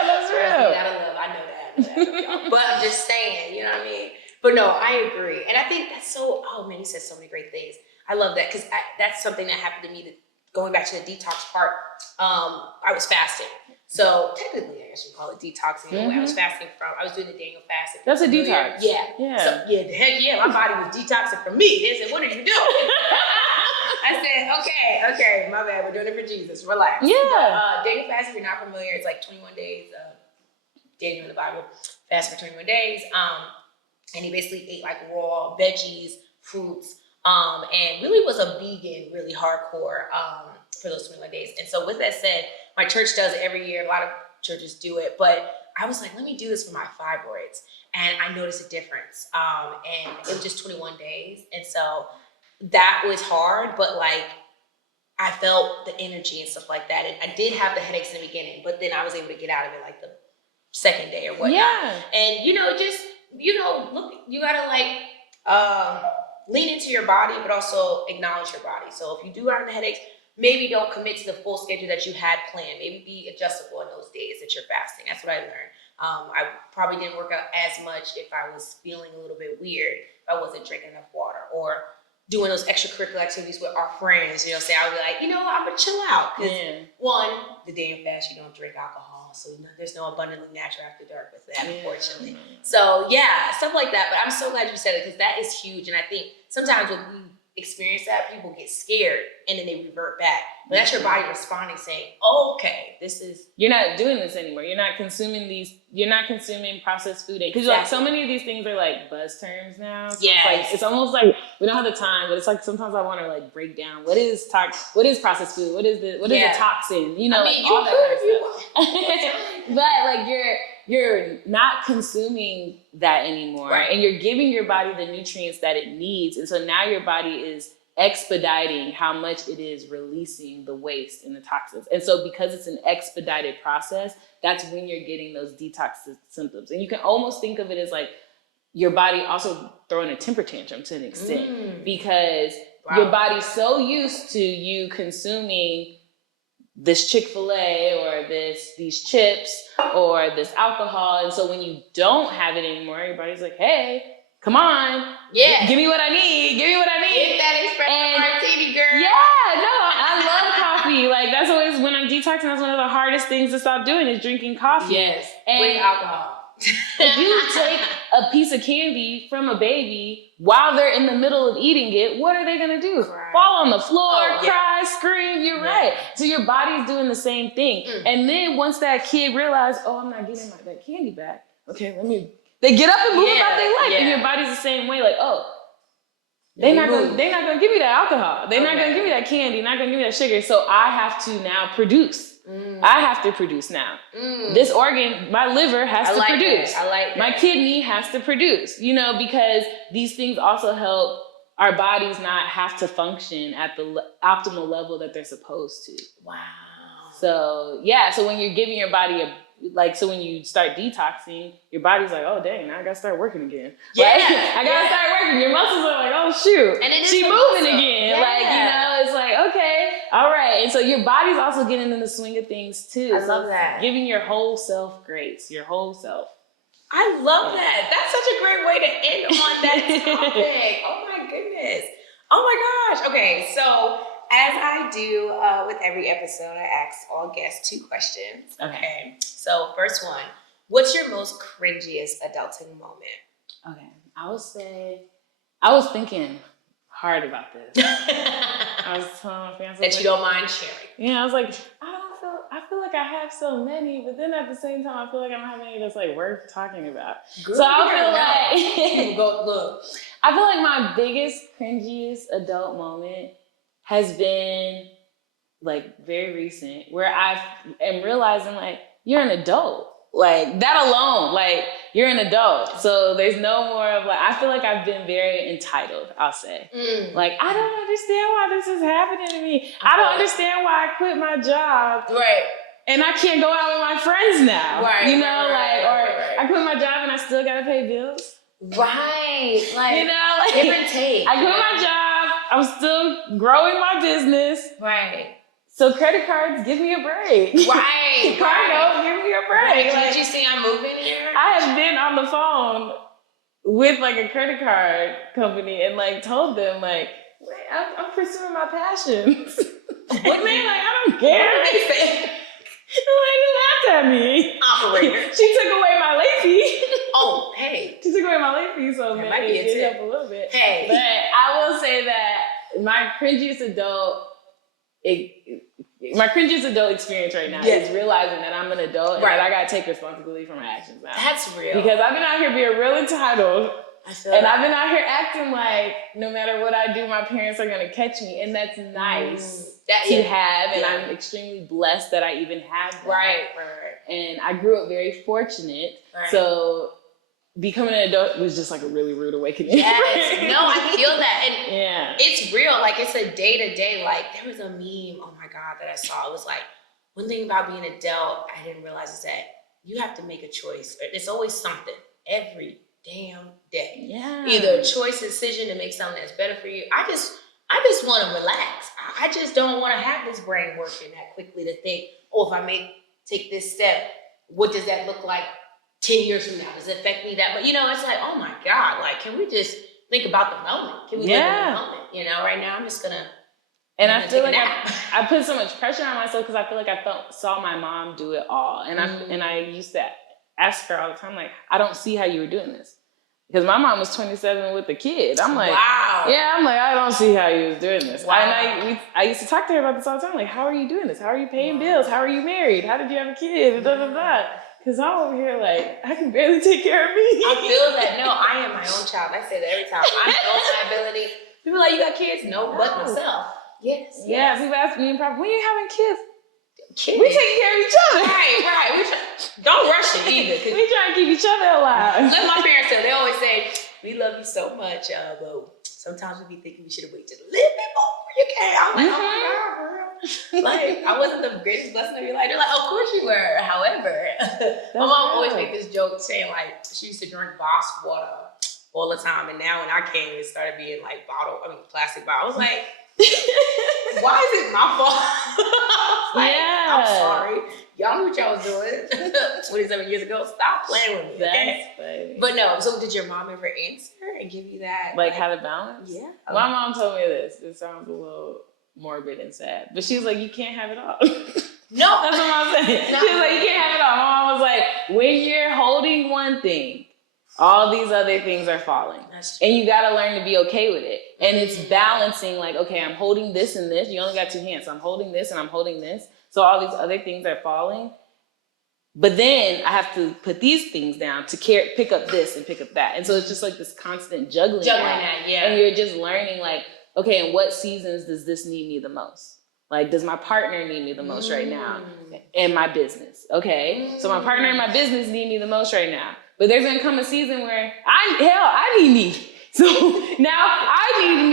I know that. But I'm just saying, you know what I mean? But no, I agree. And I think that's so, oh man, you said so many great things. I love that because that's something that happened to me, that going back to the detox part, I was fasting. So technically, I guess you call it detoxing. Anyway, I was fasting I was doing the Daniel fast. That's a detox. Yeah. So, heck yeah, my body was detoxing from me. They said, what are you doing? I said, okay, my bad. We're doing it for Jesus. Relax. Yeah. Daniel fast, if you're not familiar, it's like 21 days. Daniel in the Bible fast for 21 days. And he basically ate like raw veggies, fruits, and really was a vegan, really hardcore for those 21 days. And so with that said, my church does it every year. A lot of churches do it, but I was like, let me do this for my fibroids. And I noticed a difference. And it was just 21 days. And so that was hard, but like I felt the energy and stuff like that. And I did have the headaches in the beginning, but then I was able to get out of it like the second day or whatnot. Yeah. And look, you gotta like lean into your body, but also acknowledge your body. So if you do have the headaches, maybe don't commit to the full schedule that you had planned. Maybe be adjustable in those days that you're fasting. That's what I learned. I probably didn't work out as much if I was feeling a little bit weird, if I wasn't drinking enough water or doing those extracurricular activities with our friends. You know, say I would be like, I'm gonna chill out. Because one, the day of fast, you don't drink alcohol, so there's no abundantly natural after dark with that, unfortunately. So stuff like that. But I'm so glad you said it because that is huge. And I think sometimes when we experience that, people get scared and then they revert back. But that's your body responding, saying, "Oh, okay, this is." You're not doing this anymore. You're not consuming processed food because like so many of these things are like buzz terms now. So it's almost like we don't have the time, but it's like sometimes I want to like break down what is processed food, what is a toxin, like all that kind of stuff. But like you're not consuming that anymore, and you're giving your body the nutrients that it needs, and so now your body is expediting how much it is releasing the waste and the toxins. And so because it's an expedited process, that's when you're getting those detox symptoms. And you can almost think of it as like your body also throwing a temper tantrum to an extent because your body's so used to you consuming this Chick-fil-A or these chips or this alcohol. And so when you don't have it anymore, your body's like, hey, come on. Yeah. Give me what I need. Get that espresso martini, girl. Yeah, no, I love coffee. Like that's always when I'm detoxing, that's one of the hardest things to stop doing is drinking coffee. Yes. And with alcohol. If you take a piece of candy from a baby while they're in the middle of eating it, what are they gonna do? Cry. Fall on the floor, cry, scream, you're right. So your body's doing the same thing. And then once that kid realizes, I'm not getting that candy back. Okay, they get up and move about their life. And your body's the same way, like, they're not gonna give you that alcohol. They're not gonna give you that candy, not gonna give you that sugar. So I have to now produce. I have to produce now. This organ, my liver has to produce. I like that. My kidney has to produce, because these things also help our bodies not have to function at the optimal level that they're supposed to. Wow. So, so when you're giving your body so when you start detoxing, your body's like, oh, dang, now I gotta start working again. Yeah. Like, I gotta start working. Your muscles are like, oh, shoot. And it is she moving again. Yeah. Like, it's like, okay, all right. And so your body's also getting in the swing of things too. I love that. Giving your whole self grace, your whole self. I love that. That's such a great way to end on that topic. Oh my goodness. Oh my gosh. Okay, so as I do with every episode, I ask all guests 2 questions. Okay. So first one, what's your most cringiest adulting moment? Okay. I would say, I was thinking hard about this. I was telling my fiance that you don't mind sharing. Yeah, I was like, I feel like like I have so many, but then at the same time, I feel like I don't have any that's like worth talking about. Girl, so I feel like people go look. I feel like my biggest cringiest adult moment has been like very recent, where I am realizing like you're an adult. Like that alone, like you're an adult. So there's no more of like, I feel like I've been very entitled, I'll say. Like, I don't understand why this is happening to me. I don't understand why I quit my job. Right. And I can't go out with my friends now. Right. You know, I quit my job and I still gotta pay bills. Right. Like, you know, like different take. I quit my job, I'm still growing my business. Right. So credit cards, give me a break. Right. Car note, give me a break. Right. Like, Did you see I'm moving here? I have been on the phone with like a credit card company and like told them like, wait, I'm pursuing my passions. What man? Like, I don't care. What did they say? Like, you laughed at me. Operator. She took away my late fee. Oh, hey. She took away my late fee, so That maybe might be a it did tip. help a little bit. Hey. But I will say that my cringiest adult experience right now is realizing that I'm an adult and that I gotta take responsibility for my actions now. That's real. Because I've been out here being real entitled. I've been out here acting like no matter what I do, my parents are gonna catch me, and that's nice to have, and I'm extremely blessed that I even have that. Right. And I grew up very fortunate, Right. so becoming an adult was just like a really rude awakening. Yes, no, I feel that, and yeah, it's real. Like it's a day to day. Like there was a meme, oh my god, that I saw. It was like one thing about being an adult I didn't realize is that you have to make a choice. It's always something every damn day. Yeah. Either a choice, decision to make something that's better for you. I just want to relax. I just don't want to have this brain working that quickly to think, oh, if I take this step, what does that look like 10 years from now? Does it affect me that much? You know, it's like, oh my God, like, can we just think about the moment? Can we live in the moment? You know, right now I'm just gonna. And I feel like I put so much pressure on myself because I feel like I saw my mom do it all. And I used to ask her all the time, like, I don't see how you were doing this. Because my mom was 27 with a kid. I'm like, wow. Yeah, I'm like, I don't see how you was doing this. Wow. And I used to talk to her about this all the time. Like, how are you doing this? How are you paying bills? How are you married? How did you have a kid? Da, da, da. Because I'm over here like, I can barely take care of me. I feel that. No, I am my own child. I say that every time. I know my ability. People are like, you got kids? No, but myself. Yes. Yeah, people ask me, when you having kids? Kids. We taking care of each other. Right. Don't rush it either. We trying to keep each other alive. Like my parents say, they always say, we love you so much, but sometimes we be thinking we should have waited a little bit more before you came. I'm like, oh my God, girl. Like, I wasn't the greatest blessing of your life. They're like, of course you were. However, my mom always make this joke saying, like, she used to drink Boss water all the time. And now when I came, it started being like plastic bottle. I was like, why is it my fault? Like, I'm sorry. Y'all knew what y'all was doing 27 years ago. Stop playing with me. That's funny. But no, so did your mom ever answer and give you that? Like how to balance? Yeah. My mom told me this. It sounds a little morbid and sad. But she was like, you can't have it all. No. That's what I'm saying. No. She was like, you can't have it all. My mom was like, when you're holding one thing, all these other things are falling. That's true. And you got to learn to be okay with it. And it's balancing like, okay, I'm holding this and this. You only got two hands. So I'm holding this and I'm holding this. So all these other things are falling. But then I have to put these things down to pick up this and pick up that. And so it's just like this constant juggling act. Yeah. And you're just learning like, okay, in what seasons does this need me the most? Like, does my partner need me the most right now? In my business, okay? So my partner and my business need me the most right now. But there's gonna come a season where I need me. So now I need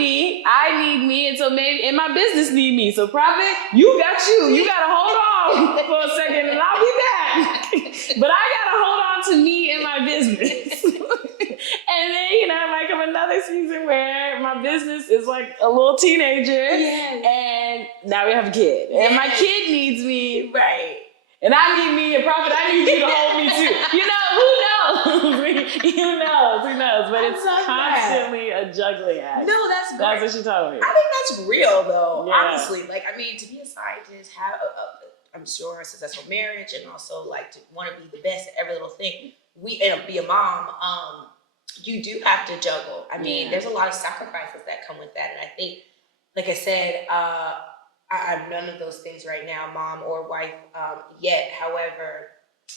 me, and so maybe, and my business need me. So Prophet, you gotta hold on for a second and I'll be back. But I gotta hold on to me and my business. And then, it might come another season where my business is like a little teenager. Yes. And now we have a kid. And my kid needs me. Right. And I need me, and Prophet, I need you to hold me too. Who knows? Who knows? But it's constantly a juggling act. No, that's great. That's what she told me. I think that's real, though, Yeah. honestly. Like, I mean, to be a scientist, have, I'm sure, a successful marriage, and also, like, to want to be the best at every little thing, and be a mom, you do have to juggle. I mean, there's a lot of sacrifices that come with that. And I think, like I said, I'm none of those things right now, mom or wife, yet. However,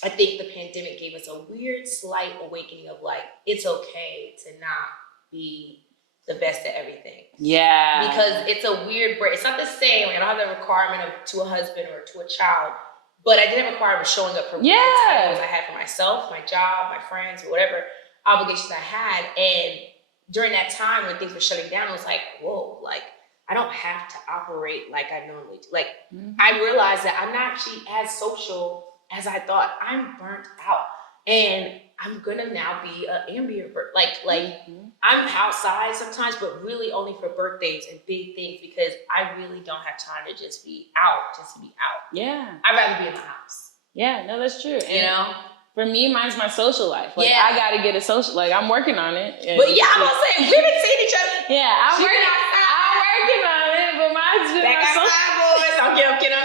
I think the pandemic gave us a weird, slight awakening of like, it's okay to not be the best at everything. Yeah. Because it's a weird break. It's not the same. Like, I don't have the requirement of to a husband or to a child, but I did have a requirement of showing up for the times I had for myself, my job, my friends, whatever obligations I had. And during that time when things were shutting down, it was like, whoa, like, I don't have to operate like I normally do. Like, I realized that I'm not actually as social as I thought. I'm burnt out. And I'm gonna now be an ambient like I'm outside sometimes, but really only for birthdays and big things, because I really don't have time to just be out, Yeah. I'd rather be in my house. Yeah, no, that's true. You know? For me, mine's my social life. Like, I gotta get a social, like, I'm working on it. But yeah, I'm gonna say, we've been seeing each other. Yeah, I'm working on it, but mine's been my social boys. I'm kidding.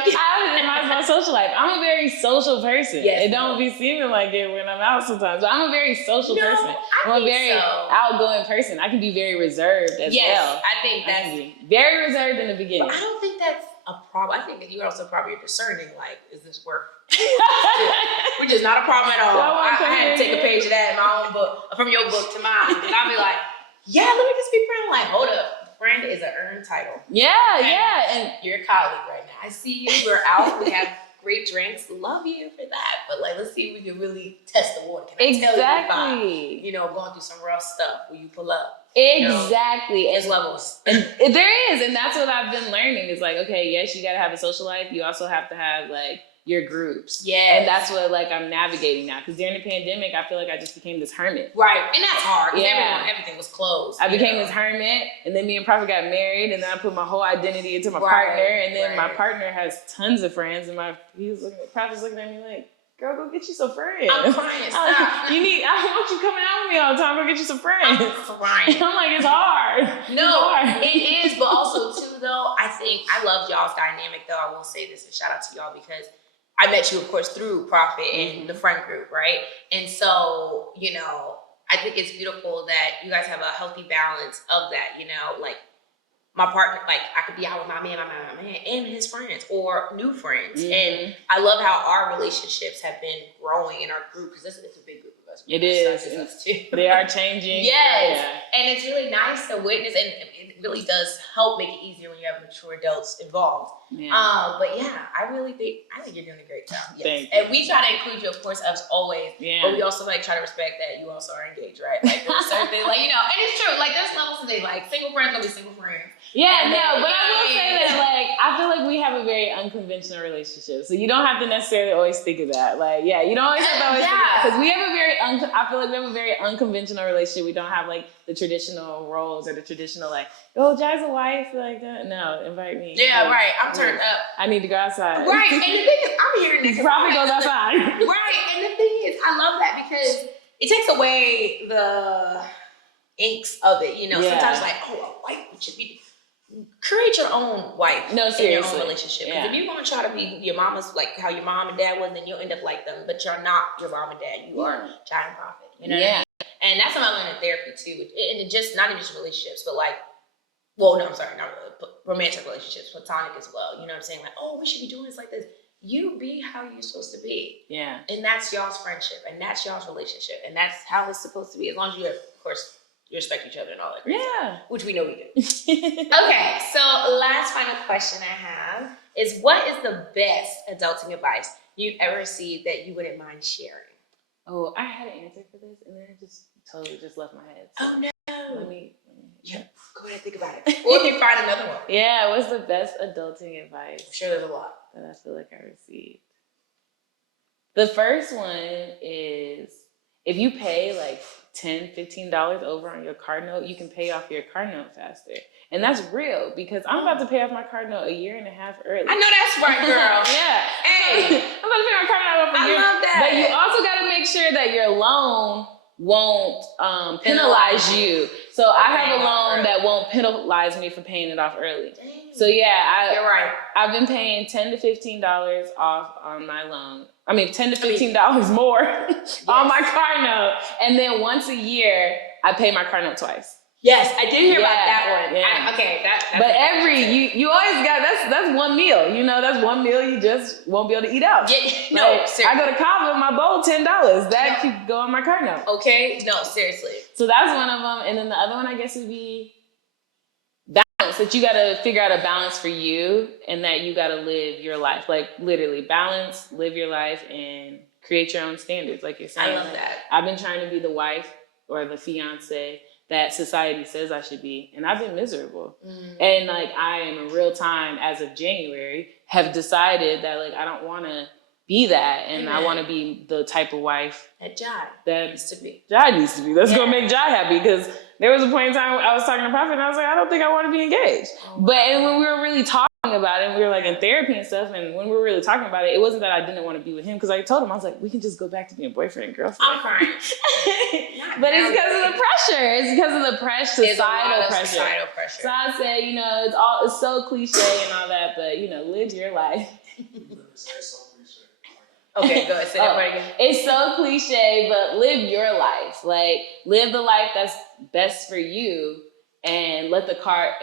Mine's my social life. I'm a very social person. Yes, it don't be seeming like it when I'm out sometimes, but I'm a very social person. I'm a very outgoing person. I can be very reserved as well. I think that's very reserved in the beginning. But I don't think that's a problem. I think that you're also probably discerning, like, is this work? Which is not a problem at all. I had to take a page of that in my own book, from your book to mine. And I'll be like, yeah, let me just be friend. Like, hold up. Friend is an earned title. Yeah. And you're a colleague right now. I see you. We're out. We have great drinks. Love you for that. But like, let's see if we can really test the water. Can I tell you going through some rough stuff? Will you pull up? Exactly. There's levels. And there is. And that's what I've been learning. It's like, okay, yes, you got to have a social life. You also have to have like your groups. Yeah. And that's what like I'm navigating now. Because during the pandemic, I feel like I just became this hermit. Right. And that's hard. Because everything was closed. I became this hermit, and then me and Prophet got married, and then I put my whole identity into my partner, and then my partner has tons of friends, and Prophet's looking at me like, girl, go get you some friends. I'm crying. Stop. I don't want you coming out with me all the time. Go get you some friends. I'm crying. I'm like, it's hard. No, it is. But also, too, though, I think I love y'all's dynamic, though. I will say this and shout out to y'all, because I met you, of course, through Prophet and the friend group, right? And so, I think it's beautiful that you guys have a healthy balance of that, like, my partner, like, I could be out with my man, and his friends, or new friends. And I love how our relationships have been growing in our group, because it's a big group of us. It is. Us too. They are changing. Yes. Yeah. And it's really nice to witness, and it really does help make it easier when you have mature adults involved. Yeah. But yeah, I think you're doing a great job. Yes. Thank you. And we try to include you, of course, as always. Yeah. But we also like try to respect that you also are engaged, right? Like, there's certain things, like, and it's true. Like, there's levels to things. Like, single friends gonna be single friends. Yeah, but I will say that, like, I feel like we have a very unconventional relationship. So you don't have to necessarily always think of that. Like, you don't always have to always think of that. Because we have I feel like we have a very unconventional relationship. We don't have, like, the traditional roles or the traditional, like, Jai's a wife, like that. No, invite me. Yeah, right. I'm turned up. I need to go outside. Right. And the thing is, I'm hearing this. Probably goes outside. Right. And the thing is, I love that because it takes away the inks of it. Sometimes like, a wife should be. Create your own wife. No, seriously. In your own relationship. Because if you're going to try to be your mama's, like how your mom and dad was, then you'll end up like them. But you're not your mom and dad. You are Jai and Prophet. You know what I mean? And that's something I learned in therapy too. And it just, not even just relationships, but like, not romantic relationships, platonic as well. You know what I'm saying? Like, we should be doing this like this. You be how you're supposed to be. Yeah. And that's y'all's friendship. And that's y'all's relationship. And that's how it's supposed to be. As long as you, of course, you respect each other and all that great stuff, which we know we do. Okay, so last final question I have is, what is the best adulting advice you've ever received that you wouldn't mind sharing? Oh, I had an answer for this, and then it just totally left my head. So oh, no. Let me go ahead and think about it. Or if you find another one. Yeah, what's the best adulting advice? I'm sure there's a lot. That I feel like I received. The first one is, if you pay like $10, $15 over on your car note, you can pay off your car note faster. And that's real, because I'm about to pay off my car note 1.5 years early. I know that's right, girl. Yeah. Hey. I'm about to pay my car note off a year. I love that. But you also got to make sure that your loan won't penalize you. So I have a loan that won't penalize me for paying it off early. Dang. So yeah, you're right. I've been paying $10 to $15 off on my loan. I mean, $10 to $15 more on my car note. And then once a year, I pay my car note twice. Yes, I did hear about that one. Yeah. Okay, Okay, but you always got that's one meal. You know, that's one meal you just won't be able to eat out. Yeah, no, seriously. I go to Cava, my bowl $10. That could go on my card now. Okay, no, seriously. So that's one of them, and then the other one I guess would be balance. That you got to figure out a balance for you, and that you got to live your life. Like literally balance, live your life, and create your own standards. Like you're saying. I love that. I've been trying to be the wife or the fiance that society says I should be, and I've been miserable. And like I am in real time as of January have decided that like I don't want to be that, and I want to be the type of wife that Jai needs to be. Jai needs to be. That's gonna make Jai happy, because there was a point in time I was talking to Prophet and I was like, I don't think I want to be engaged. And when we were really talking about it, and we were like in therapy and stuff, and when we were really talking about it wasn't that I didn't want to be with him, because I told him, I was like, we can just go back to being boyfriend and girlfriend. I'm crying. But it's because of the pressure. It's because of the pressure, societal pressure. So I said, you know, it's so cliche and all that, but you know, live your life. Okay, go ahead. Say that part again. It's so cliche, but live your life. Like, live the life that's best for you, and let the cards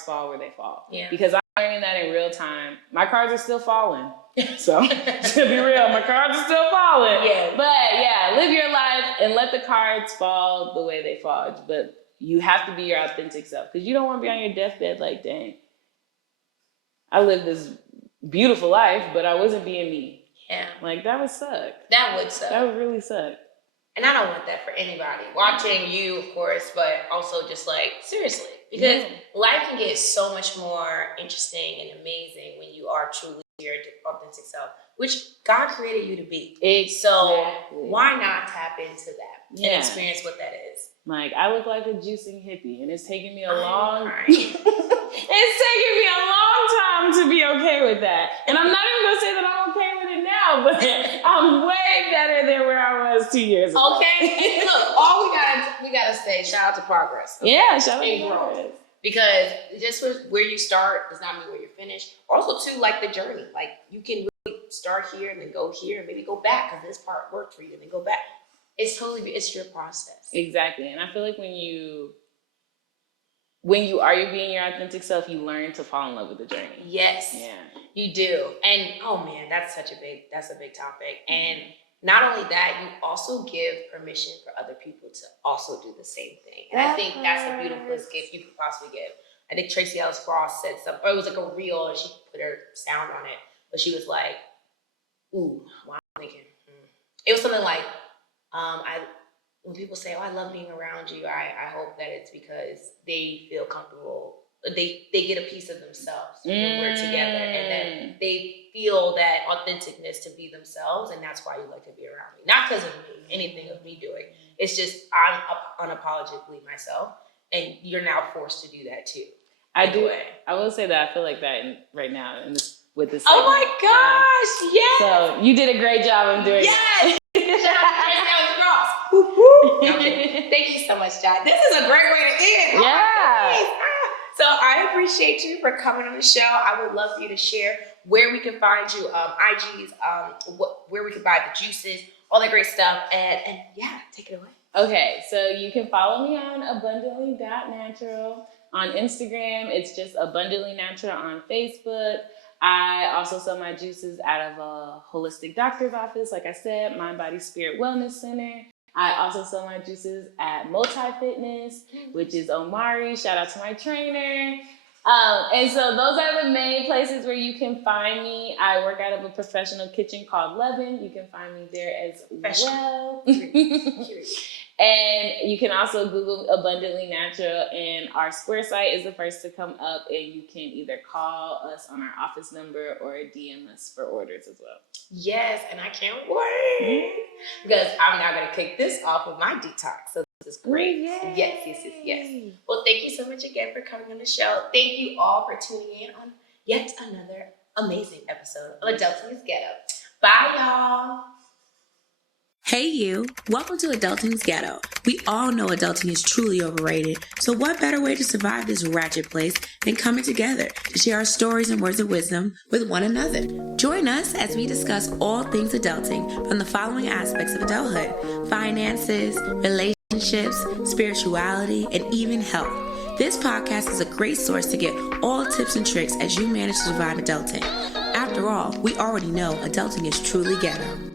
fall where they fall. Yeah. Because I'm learning that in real time. My cards are still falling. So, to be real, my cards are still falling. Yeah. But yeah, live your life and let the cards fall the way they fall. But you have to be your authentic self, because you don't want to be on your deathbed like, dang, I lived this beautiful life, but I wasn't being me. Yeah. Like, that would suck. That would suck. That would really suck. And I don't want that for anybody. Watching you, of course, but also just like, seriously. Because life can get so much more interesting and amazing when you are truly your authentic self, which God created you to be. So why not tap into that and experience what that is? Like, I look like a juicing hippie, and it's taking me a long time to be okay with that. And I'm not even gonna say that I'm okay with it now, but I'm way better than where I was 2 years ago. Okay. Look, all we gotta say, shout out to progress. Okay? Yeah, shout out to progress. Because just where you start does not mean where you're finished. Also, too, like the journey. Like, you can really start here and then go here and maybe go back because this part worked for you, and then go back. It's your process. Exactly. And I feel like when you are being your authentic self, you learn to fall in love with the journey. Yes. Yeah. You do. And oh man, that's a big topic. And not only that, you also give permission for other people to also do the same thing. And I think that's the beautifulest gift you could possibly give. I think Tracy Ellis Ross said something, or it was like a reel, and she put her sound on it, but she was like, ooh, wow, I'm thinking. It was something like, when people say, oh, I love being around you, I hope that it's because they feel comfortable. They get a piece of themselves when we're together, and then they feel that authenticness to be themselves, and that's why you like to be around me. Not because of me, anything of me doing. It's just I'm unapologetically myself, and you're now forced to do that too. I do. I will say that I feel like that right now with this. Oh my gosh! Yes. So you did a great job of doing. Yes. Thank you so much, Jai. This is a great way to end. Yeah. So I appreciate you for coming on the show. I would love for you to share where we can find you, IGs, where we can buy the juices, all that great stuff, and yeah, take it away. Okay, so you can follow me on abundantly.natural on Instagram. It's just abundantly natural on Facebook. I also sell my juices out of a holistic doctor's office, like I said, Mind, Body, Spirit Wellness Center. I also sell my juices at Multi Fitness, which is Omari. Shout out to my trainer. And so those are the main places where you can find me. I work out of a professional kitchen called Levin. You can find me there as well. And you can also Google Abundantly Natural, and our Square site is the first to come up, and you can either call us on our office number or DM us for orders as well. Yes, and I can't wait because I'm now going to kick this off with my detox. So this is great. Yay. Yes. Well, thank you so much again for coming on the show. Thank you all for tuning in on yet another amazing episode of Adulting's Ghetto. Bye, y'all. Hey you, welcome to Adulting's Ghetto. We all know adulting is truly overrated, so what better way to survive this ratchet place than coming together to share our stories and words of wisdom with one another. Join us as we discuss all things adulting from the following aspects of adulthood: finances, relationships, spirituality, and even health. This podcast is a great source to get all tips and tricks as you manage to survive adulting. After all, we already know adulting is truly ghetto.